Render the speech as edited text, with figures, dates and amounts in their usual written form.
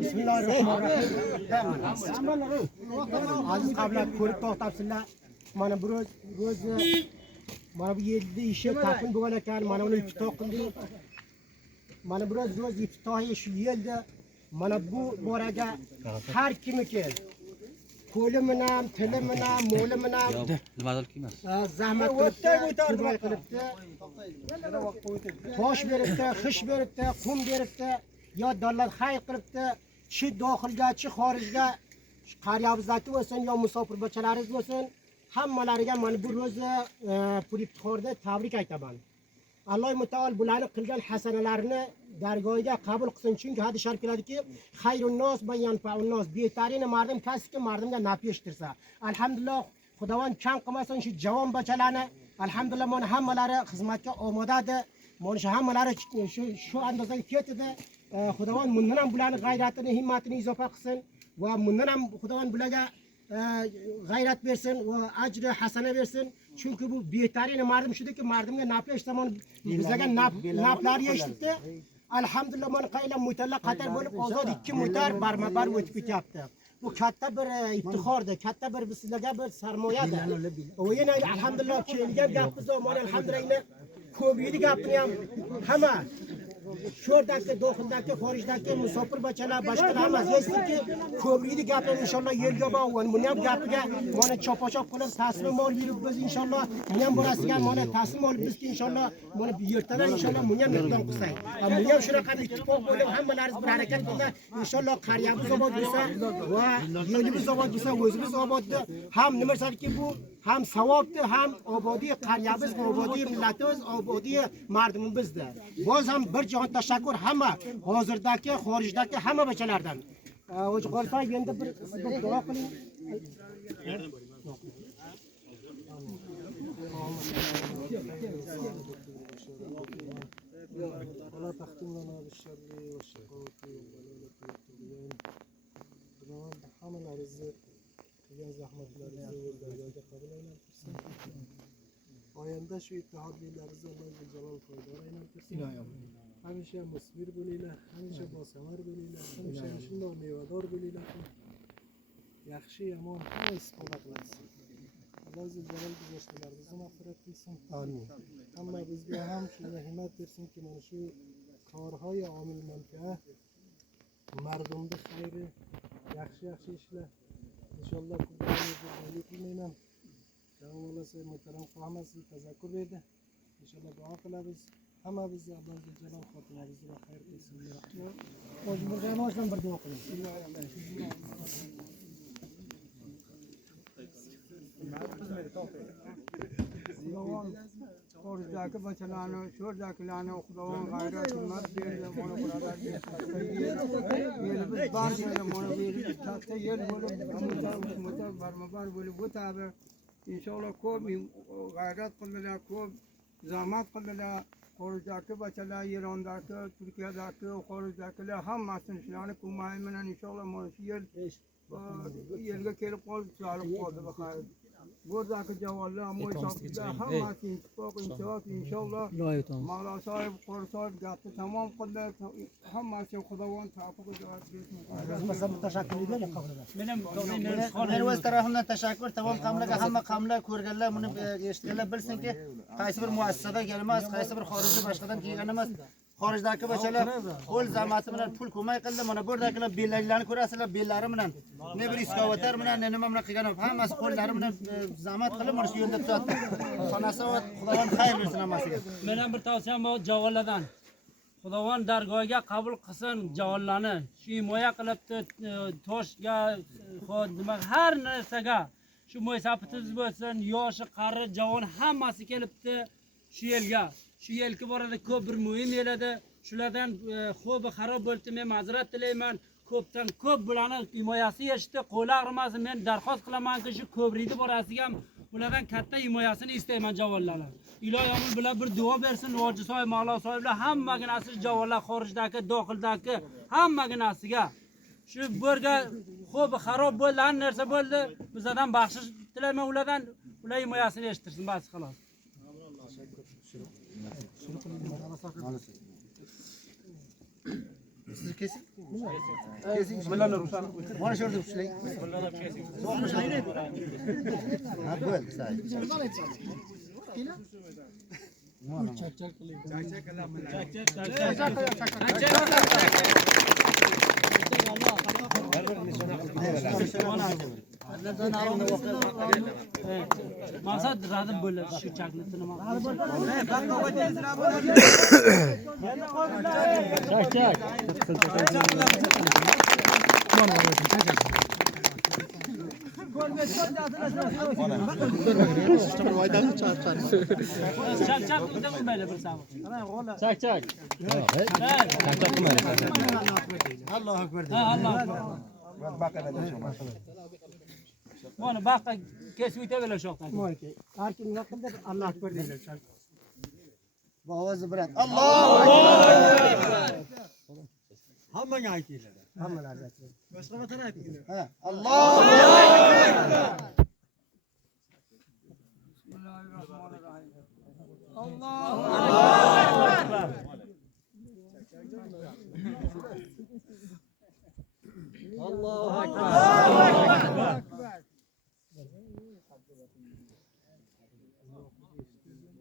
Bismillahirrahmanirrahim. Aziz qavlar ko'rib to'xtabsizlar. Mana bu ro'z mana bu yerda ishi takmil bo'lgan ekan. Mana uni iftoh qildik. Mana bu ro'z iftohi shu yerda mana bu boraga har kimiki qo'li bilan, tili bilan, mo'li bilan zahmat qilibdi. Tosh beribdi, xish beribdi, qum beribdi, yo dollar xayr qilibdi. Chi dohilga, chi xorijga qariyabizaki bo'lsin, yo musofir bachalaringiz bo'lsin, hammalariga mana bu ro'za pul iftixorda tabrik aytaman. Alloh Mutaol bularni qilgan hasanalarini dargohiga qabul qilsin. Chunki hadis sharif keladiki, xayrun nos va yanfa'un nos. Betarini mardim kasbki mardimga naf yeshtirsa. Alhamdulillah, Xudovand kam qilmasin shu javon bachalarni. Alhamdulillah, mana hammalari xizmatga omodadir. Mana shu hammalari shu andozaga ketdi. Xudovand bundan ham bularning g'ayratini, himmatini izofa qilsin va bundan ham Xudovand bularga g'ayrat bersin va ajri hasana bersin. Chunki bu betarini mardim shudaki mardimga naf eshtamon bizga naflar eshitdi. Alhamdulillah, mana qaylar mutalla qatar bo'lib ozod ikki mutar barmabar o'tib ketyapti. Bu katta bir iftixordir, katta bir sizlarga bir sarmoyadir. Va yana alhamdulillah kelgan gapimiz mana alhamdulillah ko'piydi gapini ham hamma sho'rdagi, dohildagi, xorijdagi musofir bachalar boshqalar hammasi eshitdiki, ko'prikni gapini inshaalloh yerga borgan. Buni ham gapiga mana chopochop qilib taslim olib yuribmiz inshaalloh. Buni ham bo'lasiga mana taslim olibmizki inshaalloh mana ertadan inshaalloh buni ham iqdom qilsak. Buni ham shunaqa ittifoq bo'lib hammalaringiz bir harakat qilib inshaalloh qariyamiz obod bo'lsa va yo'limiz obod bo'lsa, o'zimiz oboddir. Ham nima desadiki bu ham savobdir, ham obodiy qariyamiz, obodiy millatimiz, obodiy mardimimizdir. Boz ham bir jahon tashakkur hamma hozirdagi, xorijdagi hamma bachalardan. O'zi qolsa endi bir duo qiling. Allah taqdimlana bisharri va shiqoti va balalati tubiyan. Hammalarimizni qilgan zahmatlaringizni o'z dargohiga qabul aylantirsin. Oyanda shu ittihodliklaringizni Alloh jalol foydor aylantirsin. Hamisha musbir bo'linglar, hamisha bosamar bo'linglar, hamisha shunday mevador bo'linglar. Yaxshi, yomon hamma istifoda qilasiz. Alloh jalol gunohlarimizni mag'firat qilsin. Amin. Hamma bizga ham shunday himmat bersinki, mana shu korhoy omil manfaat mardumning xayri, yaxshi ishlar inshaalloh Xudoga qilmayman. Davomlasa muhtaram qahmasi tazakkur berdi. Inshaalloh duo qilamiz. Hamma bizni Alloh jalol xotiramizni va xayr qilsin. O'z burjamozdan bir duo qiling. Xorijdagi bachalarni, sho'rdagilarni Xudovand g'ayrat himmat berdi, mana bularga yerimiz band edi, mana bu yerimiz katta yer bo'lib, mutar barmabar bo'lib o'tadi. Inshaalloh ko'p g'ayrat qildilar, ko'p zahmat qildilar. Xorijdagi bachalar, Erondagi, Turkiyadagi, xorijdagilar hammasini shularni ko'magi bilan inshaalloh mana shu yerga kelib qolib, chiqarib qoldi va xayr. Buradagi javonlar, mo'ysoflar hammasi ittifoq inshaalloh Mavlo sohib, Qori sohib gapni tamom qildi. Hammasi Xudovand tavfiqiga bersin. Men o'z tarafimdan tashakkur, tamom qamlarga, hamma qamlar ko'rganlar, buni eshitganlar bilsinki, qaysi bir muassasada emas, qaysi bir xorijda boshqadan kelgan emas. Xorijdagi bachalar qo'l zamati bilan pul ko'may qildi. Mana buradagilar bellarni ko'rasizlar, bellari bilan ne bir iskovatar bilan ne nima bilan qilgan hammasi qo'llari bilan zahmat qilib mana shu yo'lda tutdi. Xonasi va Xudovand xayr bersin hammasiga. Men ham bir tavsiyam bor javonlardan. Xudovand dargohiga qabul qilsin javonlarni. Shu himoya qilibdi toshga, nima har narsaga. Shu mo'ysafitiz bo'lsin, yoshi, qari, javon hammasi kelibdi shu yerga. Shu yelki borada ko'p bir muhim eladi. Shulardan xo'bi xarob bo'ldi, men ma'zrat tilayman. Ko'pdan ko'p bularning himoyasi yetishdi. Qo'li og'rimasin. Men darxost qilamanki, shu ko'prikni borasiga ham Ulardan katta himoyasini istayman javonlarni. Ilohim bilan bir duo bersin, Nojisoy, Mavlo sohiblar hammaga nasib javonlar xorijdagi, dohildagi hammaga nasiga. Shu birga xo'p xarob bo'ldi, har narsa bo'ldi. Bizdan baxshish tilayman ulardan, ular himoyasini eshittirsin, bas xolos. Siz kesin. Kesin. Bana şurada uçlayın. Ha böyle sadece. Maksat radım böyle şu çaklıtını mı? Çak. Çak bir böyle bir sabah. Çak. Allahu Ekber. Allah. Bunu bak kesmite böyle şoktan. Erkin vakitdir Allah akbar diyor. Boğazı bırak. Allahu Ekber. Hamma aytdilar. Hammalar da. Boshqa vatan aytdilar. Ha. Allahu Ekber. Bismillahirrahmanirrahim. Allahu Ekber.